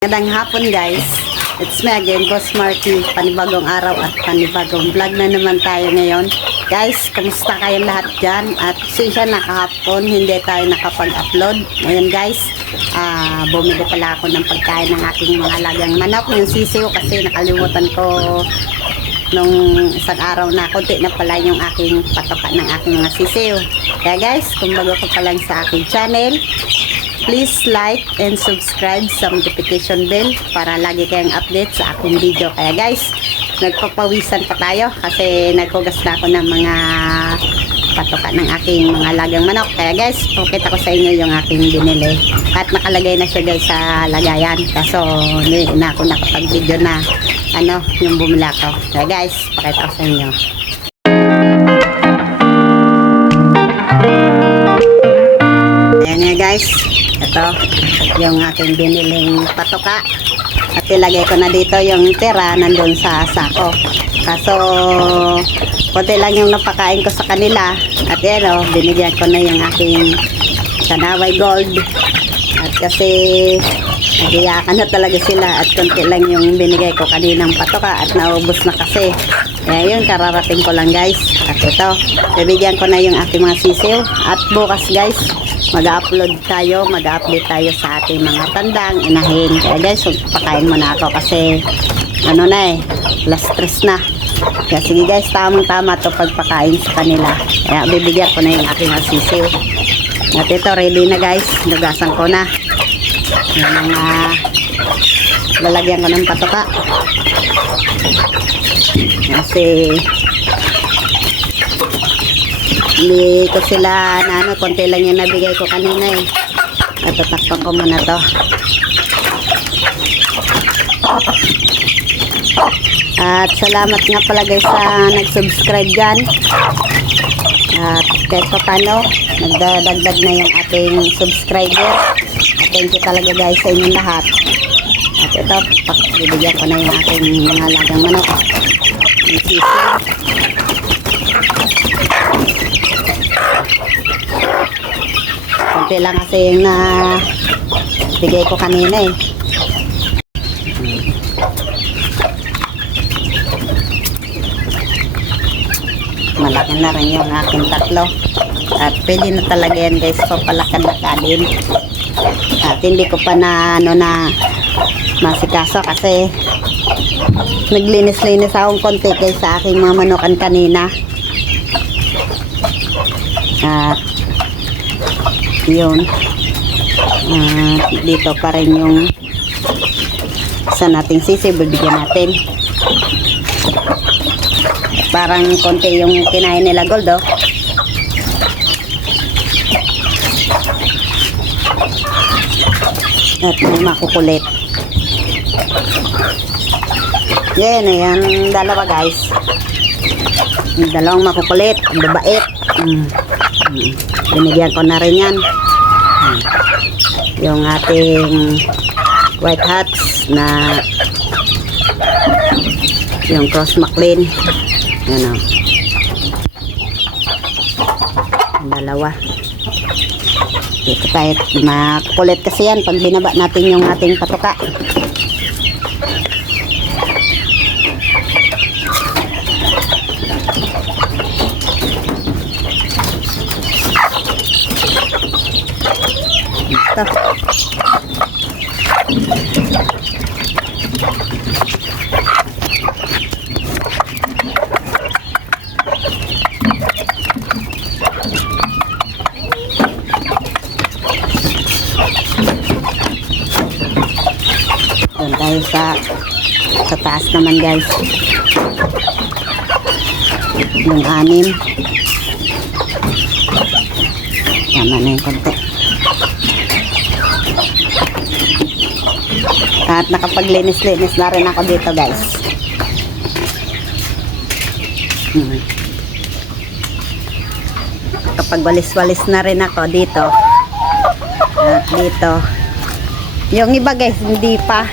Magandang hapon guys. It's me again, Boss Marky. Panibagong araw at panibagong vlog na naman tayo ngayon. Guys, kamusta kayong lahat dyan? At siya nakahapon, hindi tayo nakapag-upload. Ngayon guys, bumili pala ako ng pagkain ng aking mga alagang manok. Yung sisiw kasi nakalimutan ko nung isang araw na konti na pala yung aking patoka ng aking mga sisiw. Kaya guys, kung bago ko pa lang sa aking channel, please like and subscribe sa notification bell para lagi kayong update sa aking video. Kaya guys, nagpapawisan pa tayo kasi naghugas na ako ng mga patoka ng aking mga alagang manok. Kaya guys, pakita ko sa inyo yung aking binili. At nakalagay na siya guys sa lagayan. Kaso hindi na ako nakapag-video na yung bumila ko. Kaya guys, pakita ko sa inyo. Ayan nga guys. Ito, yung aking biniling patoka. At ilagay ko na dito yung tira nandun sa sako. Kaso, konti lang yung napakain ko sa kanila. At yan binigyan ko na yung aking Kanaway Gold. At kasi, nagiyakan na talaga sila. At konti lang yung binigay ko kaninang patoka. At naubos na kasi. Kaya yun, kararating ko lang guys. At ito, bibigyan ko na yung aking mga sisiw. At bukas guys, mag-upload tayo, mag-update tayo sa ating mga tandang inahin. Kaya guys, pakain muna ako kasi last stress na. Kaya sige guys, tamang-tama to pagpakain sa kanila. Kaya bibigyan ko na yung aking mga sisiw. At ito, ready na guys. Nugasan ko na. Yung mga lalagyan ko ng patoka. Kasi hindi ko sila konti lang yung nabigay ko kanina eh. At tatakpan ko muna to. At salamat nga pala guys sa nag-subscribe dyan. At kahit pa paano, nagdadagdag na yung ating subscriber. Thank you talaga guys sa inyong lahat. At ito, bibigyan ko na yung ating mga alagang manok. Yung sisiw. Konti lang kasi yung bigay ko kanina eh. Malaki na rin yung aking tatlo. At pwede na talaga yan guys, papalakan-lakanin. At hindi ko pa masikaso kasi naglinis-linis akong konti guys sa aking mga manukan kanina. At yun, dito pa rin yung sa nating sisi, bibigyan natin. Parang konti yung kinain nila Gold at may makukulit. Yan, dalawa guys. Yung dalawang makukulit, babait. Binigyan ko na rin yan. Yung ating white hats na yung cross McLean. Yan dalawa. Dito tayo, makukulit kasi yan pag binaba natin yung ating patoka. Ito. Doon tayo sa taas naman guys. Yung 6. Tama na yung konti. At nakapaglinis-linis na rin ako dito guys. Nakapagwalis-walis na rin ako dito. At dito. Yung iba guys, hindi pa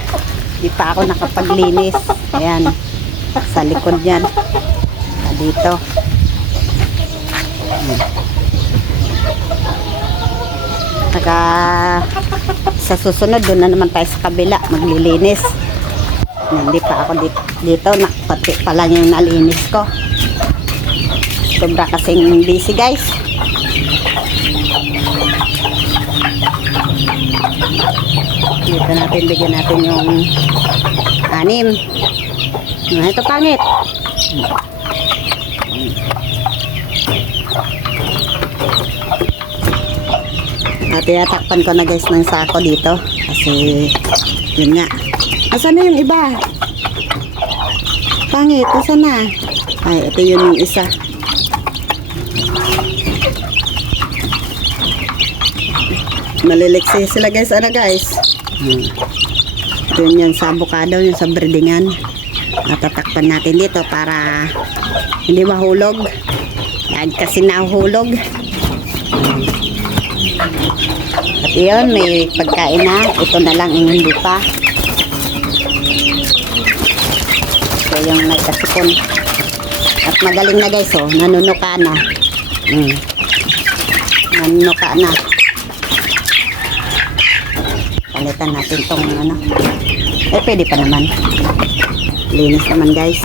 ako nakapaglinis. Ayan. Sa likod yan. Dito. Saka sa susunod doon na naman tayo sa kabila maglilinis. Hindi pa ako dito nakapati pa lang yung nalinis ko. Sobra kasing busy guys. Dito natin, bigyan natin yung 6. Ito pangit. At tinatakpan ko na guys ng sako dito. Kasi yun nga. Asan na yung iba? Pangit, asan na? Ay, ito yun yung isa. Maliliksi sila guys. Ano guys? Yun yung sa avocado, yung sa breedingan. At tatakpan natin dito para hindi mahulog. Yan kasi nahuhulog. At yun, may pagkain na. Ito na lang yung hindi pa. Ito yung nagkasipon. At magaling na guys, oh. Nanunuka na. Nanunuka na. Palitan natin tong ano. Pwede pa naman. Linis naman guys.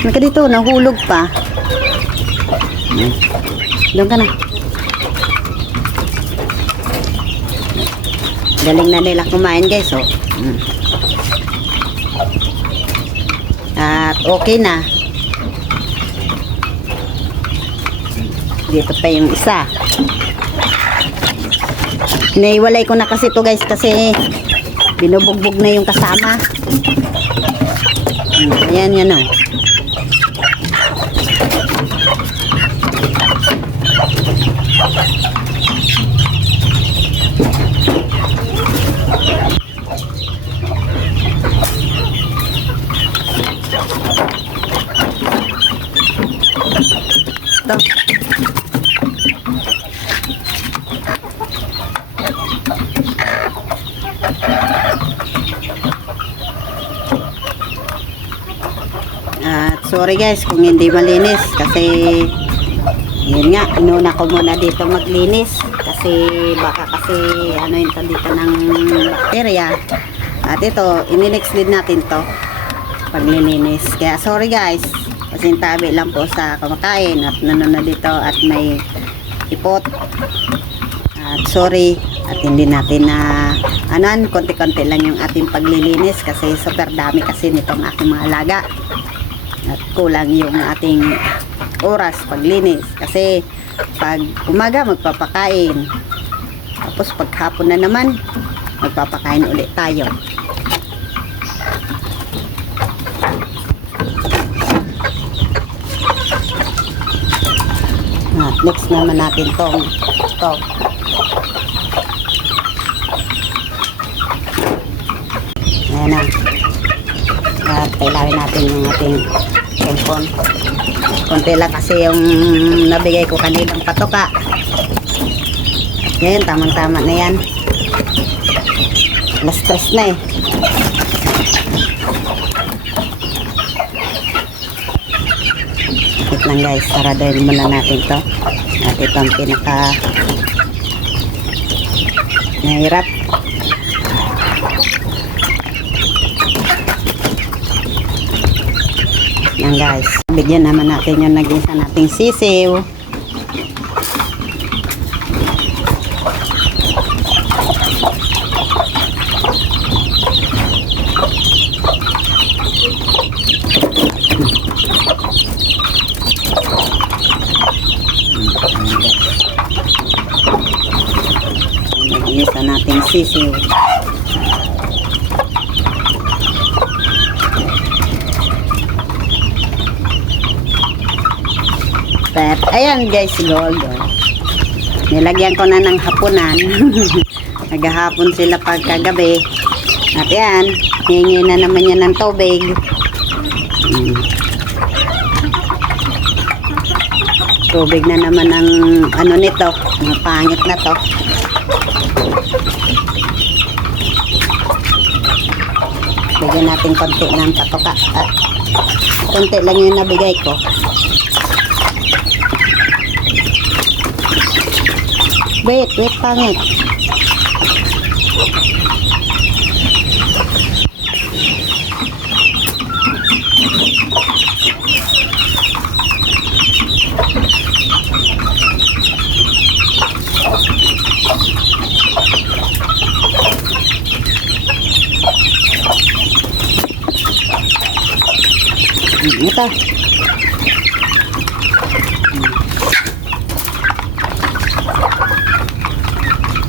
Maka dito, nahulog pa. Doon ka na. Galing na nila kumain guys, oh. At okay na. Dito pa yung isa. Naiwalay ko na kasi to guys kasi binubugbog na yung kasama. Ayan yan, oh. At sorry guys kung hindi malinis kasi yun nga, inuna ko muna dito maglinis kasi baka kasi ano yun dito ng bakterya. At ito, ininext din natin to paglilinis. Kaya sorry guys, kasi tabi lang po sa kumakain at nanonood dito at may ipot. At sorry, at hindi natin na konti-konti lang yung ating paglilinis kasi super dami kasi nitong aking mga alaga. At kulang yung ating oras paglinis kasi pag umaga magpapakain, tapos pag hapon na naman magpapakain ulit tayo. At next naman natin to. Ayan na. At kailangan natin yung ating cellphone. Konti lang kasi yung nabigay ko kaninang patoka. Ngayon, tamang-tama na yan. Na-stress na eh. Wait lang guys, saradahin muna natin to. At ito ang pinaka nahirap. Yan guys, bigyan naman natin yung nag-isa nating sisiw. Nag-isa nating sisiw. At ayan guys, gold. Nilagyan ko na ng hapunan. Naghahapon sila pagkagabi. At yan, hingi na naman yan ng tubig. Tubig na naman ang ano nito. Mapangit na to. Bigyan natin konti ng patoka. At konti lang yung nabigay ko. Wait, pangit. Ito.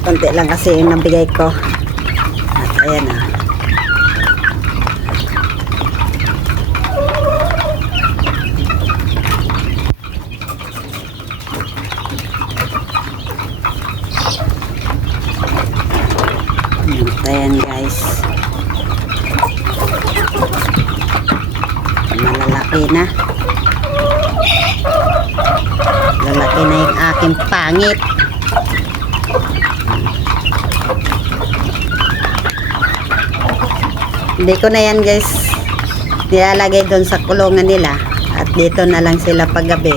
Konti lang kasi yung nabigay ko. At ayan na. At ayan guys. Malalaki na. Lalaki na yung aking pangit. Hindi ko na yan guys nilalagay doon sa kulungan nila at dito na lang sila paggabi.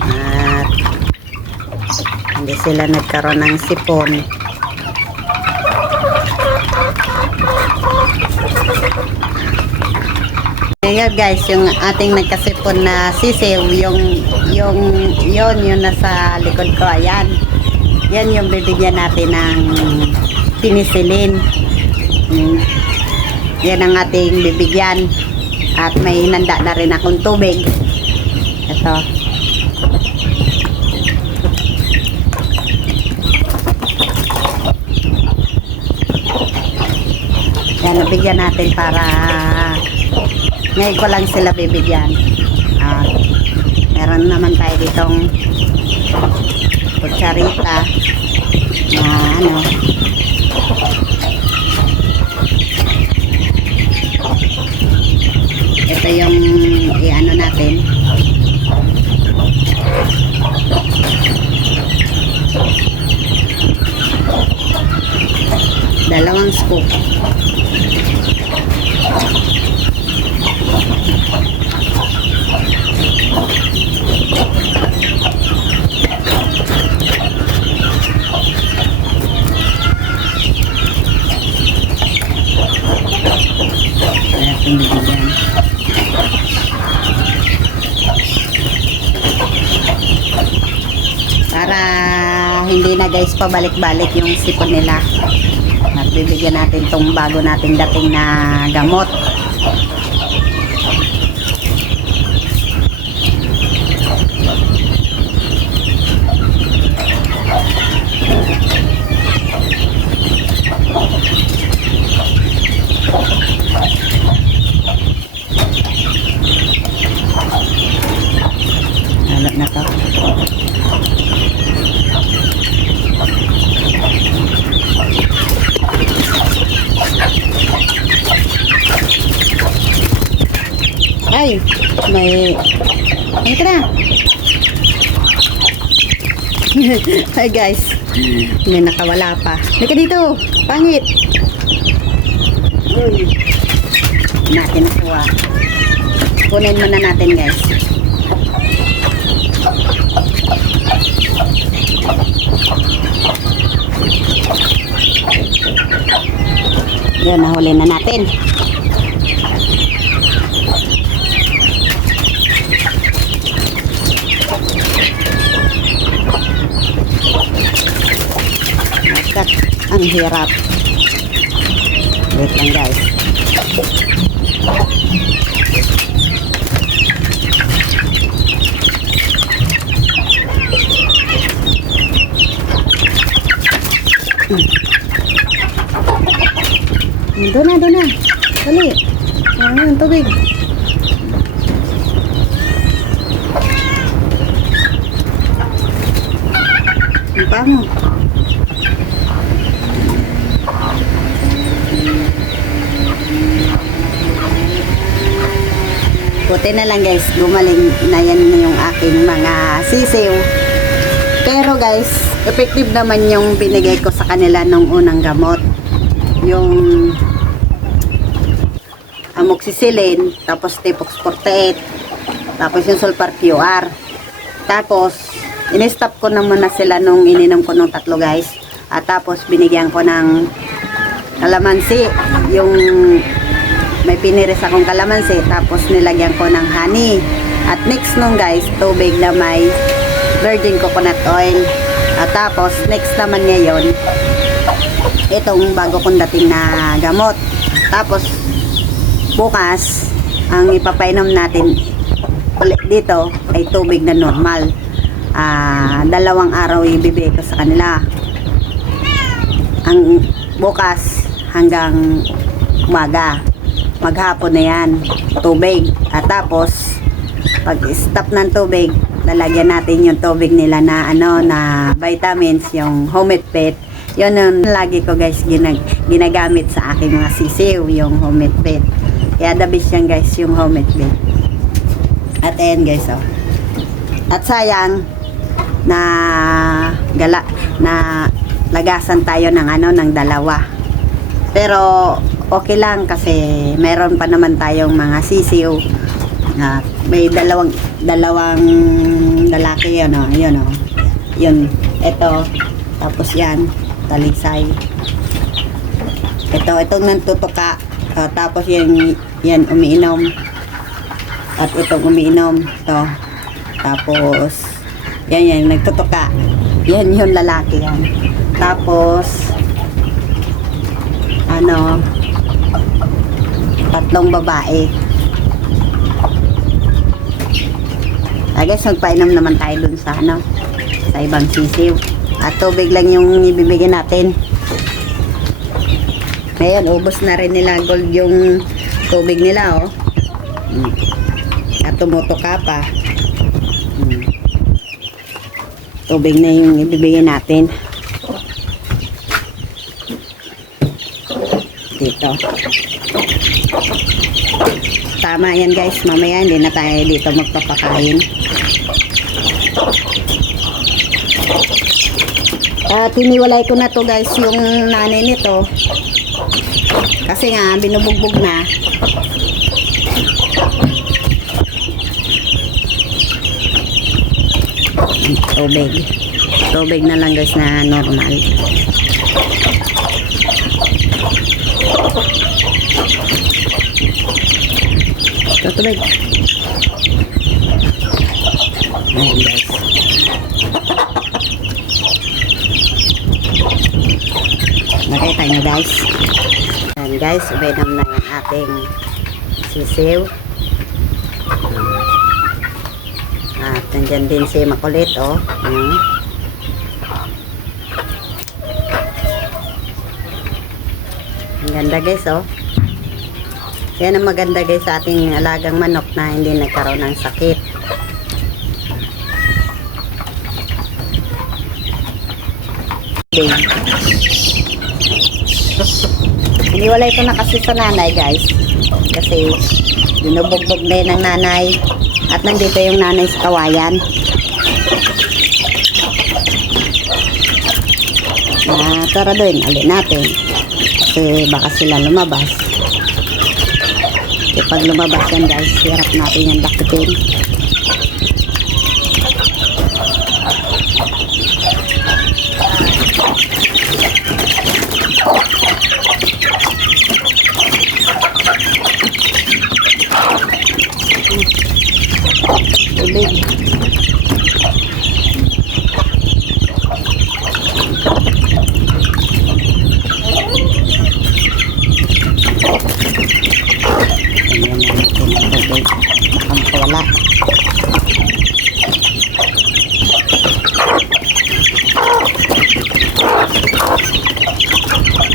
At hindi sila nagkaroon ng sipon. Ayan guys, yung ating nagkasipon na sisiw, yung nasa likod ko, ayan. Yan yung bibigyan natin ng penicillin. Yan ang ating bibigyan. At may hinanda na rin akong tubig. Ito. Yan, nabigyan natin para ngayon ko lang sila bibigyan. Meron naman tayo ditong kutsarita na ano. Ito yung i-ano natin. Dalawang scoop. Bibigyan. Para hindi na guys pabalik-balik yung sipon nila. At bibigyan natin tong bago nating dating na gamot. Na to. Ay, may ano ka na? Hi guys, may nakawala pa. Halika dito, pangit. Natin nakuha. Kunin muna natin guys. Yan, nahuli na natin. Masak, ang hirap. Wait lang guys. Doon na. Dali. Ayan yung tubig. Ang pango. Buti na lang guys, gumaling na yan yung aking mga sisiw. Pero guys, effective naman yung binigay ko sa kanila nung unang gamot. Yung amoxicillin, tapos Tipox 48, tapos yung sulfur QR. Tapos, in-stop ko na muna sila nung ininom ko nung 3 guys. At tapos, binigyan ko ng kalamansi. Yung may piniris akong kalamansi, tapos nilagyan ko ng honey. At next nung guys, tubig na may virgin coconut oil. At tapos, next naman ngayon, itong bago kong dating na gamot. Tapos, bukas, ang ipapainom natin ulit dito ay tubig na normal. 2 araw ibibigay ko sa kanila. Ang bukas hanggang umaga. Maghapon na yan, tubig. At tapos, pag stop ng tubig, lalagyan natin yung tubig nila na na vitamins, yung Homemade Pet. Yun yung lagi ko guys ginagamit sa aking mga sisiw, yung Homemade Pet. Kaya the best yan guys, yung Homemade Pet. At ayan guys, oh. At sayang na lagasan tayo ng ng 2. Pero okay lang kasi meron pa naman tayong mga sisiw. May dalawang lalaki yun, oh. Yun, ito. Tapos yan, talisay. Itong nantutuka. Tapos yan umiinom. At itong umiinom. Ito. Tapos, yan, nagtutuka. Yan yung lalaki yan. Tapos, 3 babae. Guys, magpainom naman tayo dun sa sa ibang sisiw. At tubig lang yung ibibigyan natin. Ayan, ubos na rin nila gold yung tubig nila, oh. At tumutuka pa. Tubig na yung ibibigyan natin. Dito. Tama yan guys, mamaya hindi na tayo dito magpapakain. Tiniwalay ko na to guys yung nanay nito. Kasi nga binubugbog na. Tubig na lang guys na normal. Tubig. Ayan guys. Nakita nyo guys. Ayan guys, uminom na yung ating sisiw. At nandyan din si Makulit, oh. Ang ganda guys, oh. Yan ang maganda guys sa ating alagang manok na hindi nagkaroon ng sakit. Iniwalay ko na kasi sa nanay guys. Kasi binubugbog na yun ng nanay. At nandito yung nanay sa kawayan. Tara doon, alin natin. Kasi baka sila lumabas. Kasi pag lumabas yan guys, hirap natin yung dakitin. Tubig. Wala.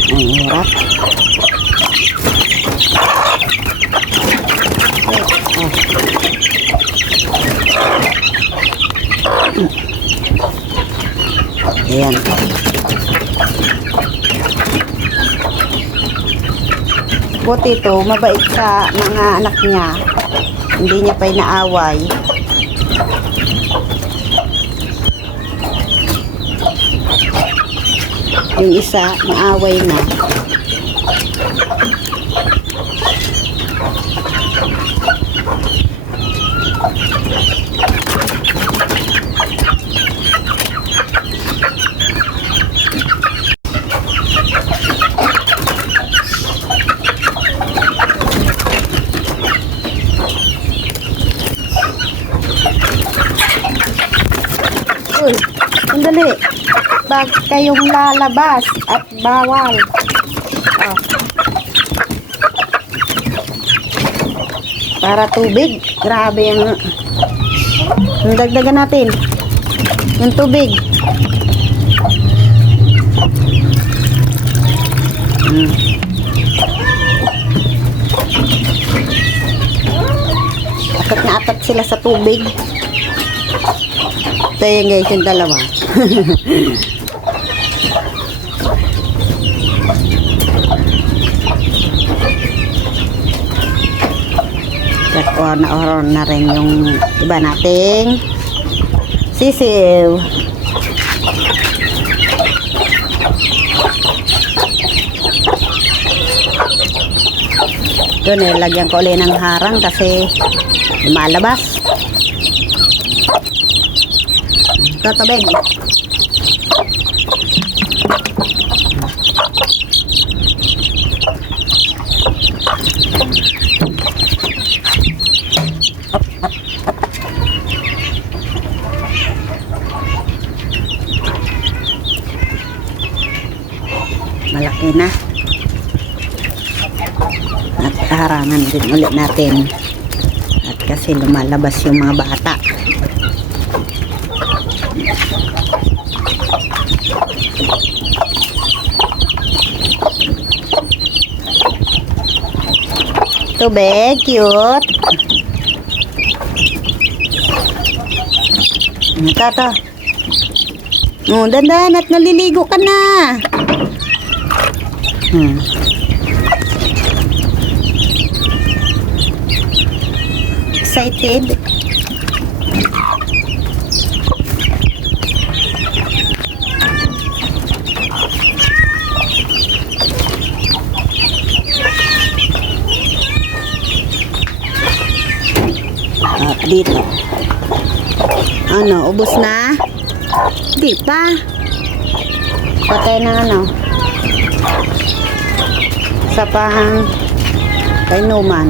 Ang hirap. Ayan. Buti ito, mabait sa mga anak niya. Hindi niya pa inaaway. Yung isa, maaway na. Uy, sandali. Bag kayong lalabas at bawal. Oh. Para tubig. Grabe yung dagdagan natin. Yung tubig. Atat na atat sila sa tubig. Ito yung guys, yung dalawa. Or na rin yung iba nating sisiw. Ito, nilagyan ko ulit ng harang kasi lumalabas. Ito, tubig. Malaki na. At harangan din ulit natin. At kasi lumalabas yung mga bata. Tubig, cute. Ito. Oh, dandan at naliligo ka na. Excited. At dito. Ano, ubos na? Di pa. Patay na ano. Sa pang kainuman.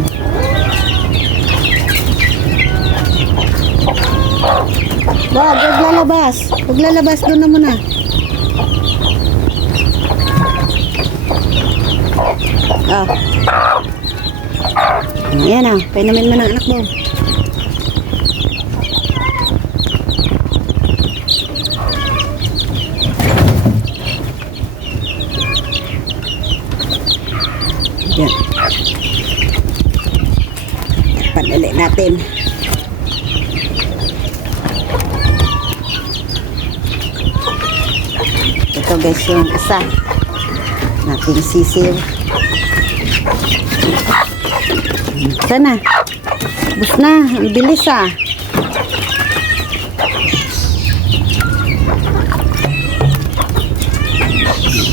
Wag lalabas. Wag lalabas doon na muna. Ah. Ayan ah. Painumin mo ng anak mo. Yan. Panali natin. Ito guys yung isa nating sisiw. Sana. Bus na. Ang bilis ah.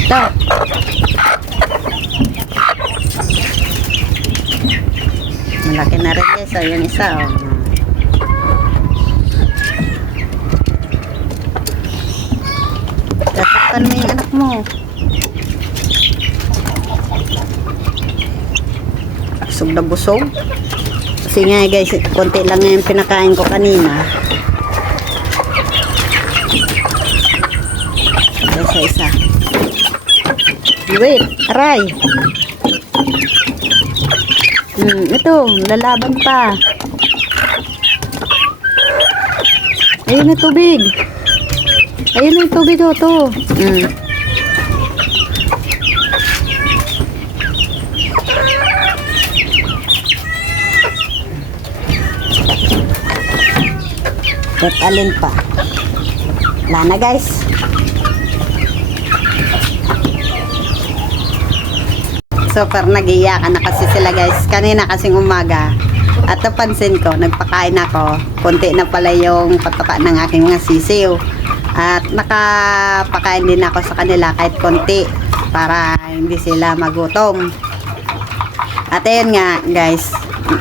Ito. Malaki na rin guys. So, yung isa oh. Tatukan mo yung anak mo. Busog na busog. Kasi nga guys, konti lang yung pinakain ko kanina. Isa-isa. Wait, aray. Ito, lalaban pa. Ayun na tubig. Ayun na tubig o to. At alin pa. Wala na guys. Super nag-iyakan na kasi sila guys. Kanina kasing umaga, At napansin ko, nagpakain ako, konti na pala yung patoka ng aking mga sisiw. At nakapakain din ako sa kanila kahit konti para hindi sila magutom. At ayun nga guys,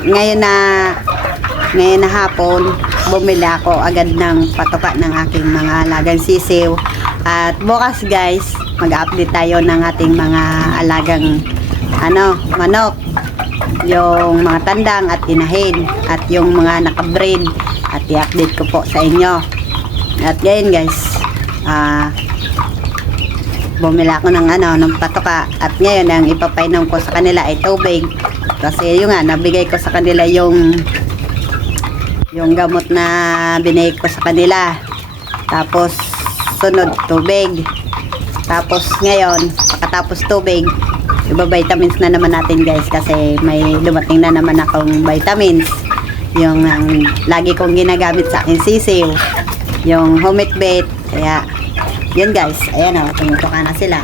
ngayon na hapon, bumili ako agad ng patoka ng aking mga alagang sisiw. At bukas guys, mag-update tayo ng ating mga alagang manok. Yung mga tandang at inahin at yung mga nakabreed at i-update ko po sa inyo. At ngayon guys, bumili ako ng patoka at ngayon ang ipapainom ko sa kanila ay tubig kasi yung nabigay ko sa kanila yung gamot na binigay ko sa kanila, tapos sunod tubig, tapos ngayon pagkatapos tubig iba-vitamins na naman natin guys kasi may dumating na naman akong vitamins, yung lagi kong ginagamit sa aking sisiw, yung Humecbait. Kaya yun guys, ayan tumutuka na sila.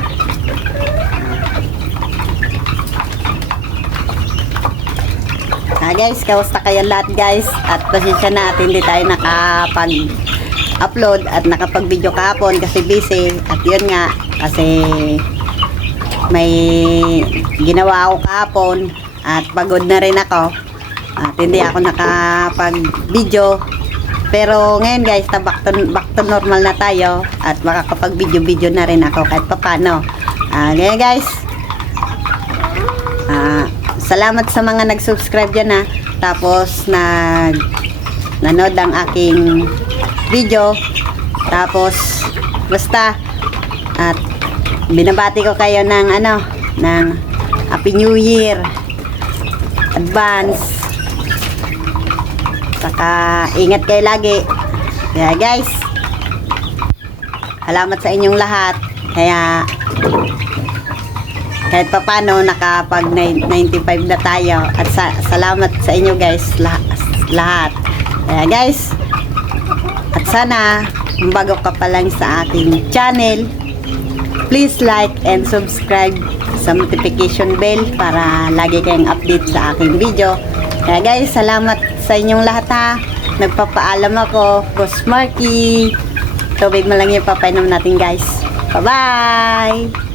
Guys, kamusta kayo lahat guys? At pasensya na at hindi tayo nakapag-upload at nakapag-video kahapon kasi busy. At yun nga, kasi may ginawa ako kahapon at pagod na rin ako at hindi ako nakapag-video. Pero ngayon guys, back to normal na tayo at makakapag-video na rin ako kahit papano. Ngayon guys, salamat sa mga nag-subscribe dyan tapos nanood ang aking video, tapos basta at binabati ko kayo ng Happy New Year advance, saka ingat kayo lagi. Kaya guys, salamat sa inyong lahat. Kaya kahit pa paano nakapag 95 na tayo at salamat sa inyo guys lahat. Kaya guys, at sana kung bago ka pa lang sa aking channel, please like and subscribe sa notification bell para lagi kayong update sa aking video. Kaya guys, salamat sa inyong lahat Nagpapaalam ako, Boss Marky. Tubig mo lang yung papainom natin guys. Bye-bye!